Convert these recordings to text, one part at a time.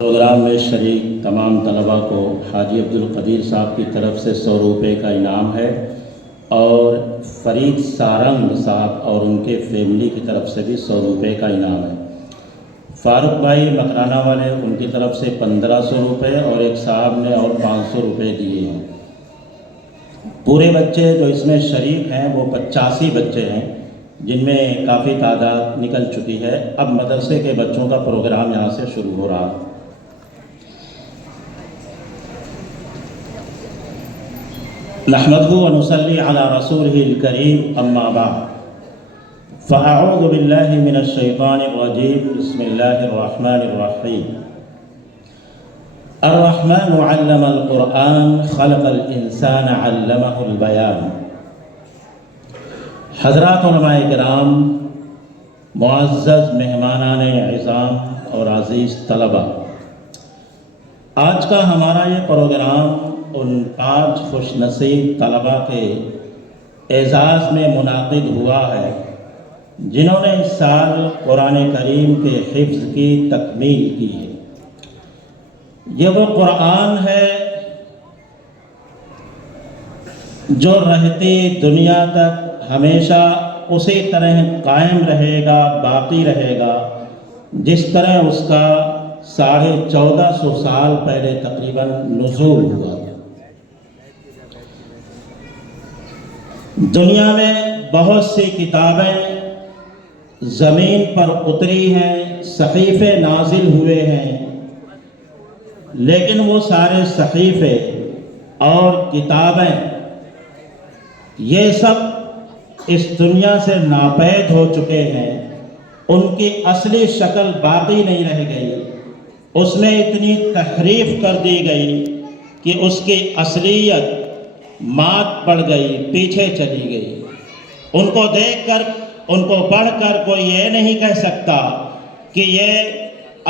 Programme میں شریک تمام طلباء کو حاجی عبدالقدیر صاحب کی طرف سے 100 روپے کا انعام ہے اور فرید سارنگ صاحب اور ان کے فیملی کی طرف سے بھی 100 روپے کا انعام ہے۔ فاروق بھائی مکرانہ والے ان کی طرف سے 1500 روپے اور ایک صاحب نے اور 500 روپے دیے ہیں۔ پورے بچے جو اس میں شریک ہیں وہ 85 بچے ہیں، جن میں کافی تعداد نکل چکی ہے۔ اب مدرسے کے بچوں کا پروگرام یہاں سے شروع ہو رہا ہے۔ نحمده ونصلي على رسوله الكريم اما بعد فاعوذ بالله من الشيطان الرجيم بسم الله الرحمن الرحيم الرحمن علم القرآن خلق الانسان علمه البيان۔ حضرات علماء کرام، معزز مہمانان عظام اور عزیز طلباء، آج کا ہمارا یہ پروگرام ان 5 خوش نصیب طلباء کے اعزاز میں منعقد ہوا ہے جنہوں نے اس سال قرآن کریم کے حفظ کی تکمیل کی ہے۔ یہ وہ قرآن ہے جو رہتی دنیا تک ہمیشہ اسی طرح قائم رہے گا، باقی رہے گا جس طرح اس کا 1450 سال پہلے تقریباً نزول ہوا تھا۔ دنیا میں بہت سی کتابیں زمین پر اتری ہیں، صحیفے نازل ہوئے ہیں، لیکن وہ سارے صحیفے اور کتابیں یہ سب اس دنیا سے ناپید ہو چکے ہیں۔ ان کی اصلی شکل باقی نہیں رہ گئی، اس میں اتنی تحریف کر دی گئی کہ اس کی اصلیت مات پڑ گئی، پیچھے چلی گئی۔ ان کو دیکھ کر، ان کو پڑھ کر کوئی یہ نہیں کہہ سکتا کہ یہ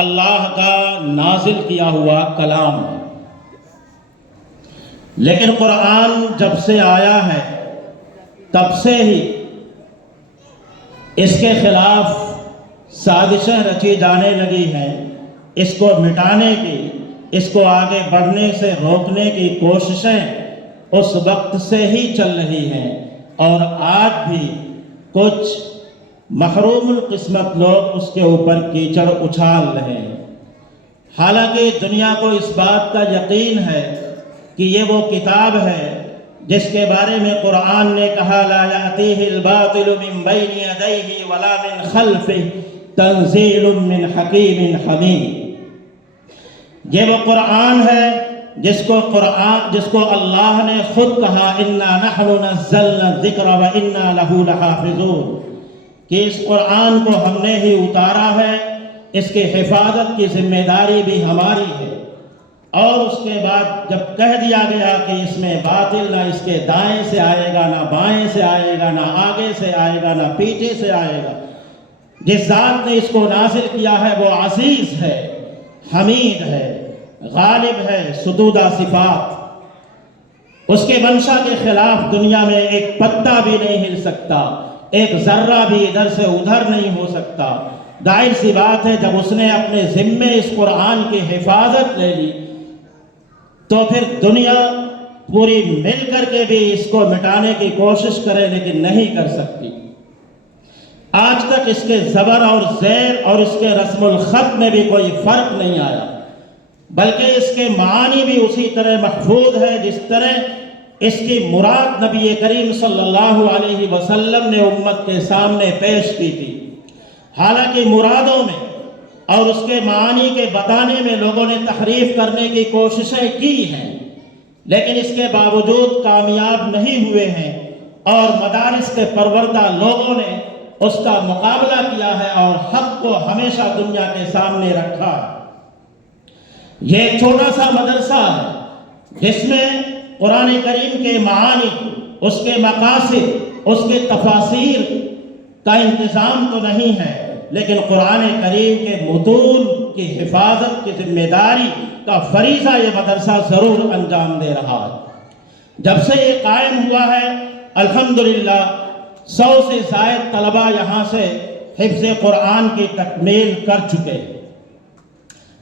اللہ کا نازل کیا ہوا کلام ہے۔ لیکن قرآن جب سے آیا ہے تب سے ہی اس کے خلاف سازشیں رچی جانے لگی ہیں، اس کو مٹانے کی، اس کو آگے بڑھنے سے روکنے کی کوششیں اس وقت سے ہی چل رہی ہیں، اور آج بھی کچھ محروم القسمت لوگ اس کے اوپر کیچڑ اچھال رہے ہیں۔ حالانکہ دنیا کو اس بات کا یقین ہے کہ یہ وہ کتاب ہے جس کے بارے میں قرآن نے کہا لا یأتیہ الباطل من بین یدیہ ولا من خلفہ تنزیل من حکیم حمید۔ یہ وہ قرآن ہے جس کو اللہ نے خود کہا انا نحن نزلنا الذکر وانا لہ لحافظون، کہ اس قرآن کو ہم نے ہی اتارا ہے، اس کی حفاظت کی ذمہ داری بھی ہماری ہے۔ اور اس کے بعد جب کہہ دیا گیا کہ اس میں باطل نہ اس کے دائیں سے آئے گا، نہ بائیں سے آئے گا، نہ آگے سے آئے گا، نہ پیچھے سے آئے گا، جس ذات نے اس کو نازل کیا ہے وہ عزیز ہے، حمید ہے، غالب ہے، ستودہ صفات۔ اس کے منشا کے خلاف دنیا میں ایک پتا بھی نہیں ہل سکتا، ایک ذرہ بھی ادھر سے ادھر نہیں ہو سکتا۔ ظاہر سی بات ہے جب اس نے اپنے ذمے اس قرآن کی حفاظت لے لی تو پھر دنیا پوری مل کر کے بھی اس کو مٹانے کی کوشش کرے لیکن نہیں کر سکتی۔ آج تک اس کے زبر اور زیر اور اس کے رسم الخط میں بھی کوئی فرق نہیں آیا، بلکہ اس کے معانی بھی اسی طرح محفوظ ہے جس طرح اس کی مراد نبی کریم صلی اللہ علیہ وسلم نے امت کے سامنے پیش کی تھی۔ حالانکہ مرادوں میں اور اس کے معانی کے بتانے میں لوگوں نے تحریف کرنے کی کوششیں کی ہیں، لیکن اس کے باوجود کامیاب نہیں ہوئے ہیں، اور مدارس کے پروردہ لوگوں نے اس کا مقابلہ کیا ہے اور حق کو ہمیشہ دنیا کے سامنے رکھا ہے۔ یہ ایک چھوٹا سا مدرسہ ہے جس میں قرآن کریم کے معانی، اس کے مقاصد، اس کے تفاسیر کا انتظام تو نہیں ہے، لیکن قرآن کریم کے متون کی حفاظت کی ذمہ داری کا فریضہ یہ مدرسہ ضرور انجام دے رہا ہے۔ جب سے یہ قائم ہوا ہے الحمدللہ 100 سے زائد طلباء یہاں سے حفظ قرآن کی تکمیل کر چکے۔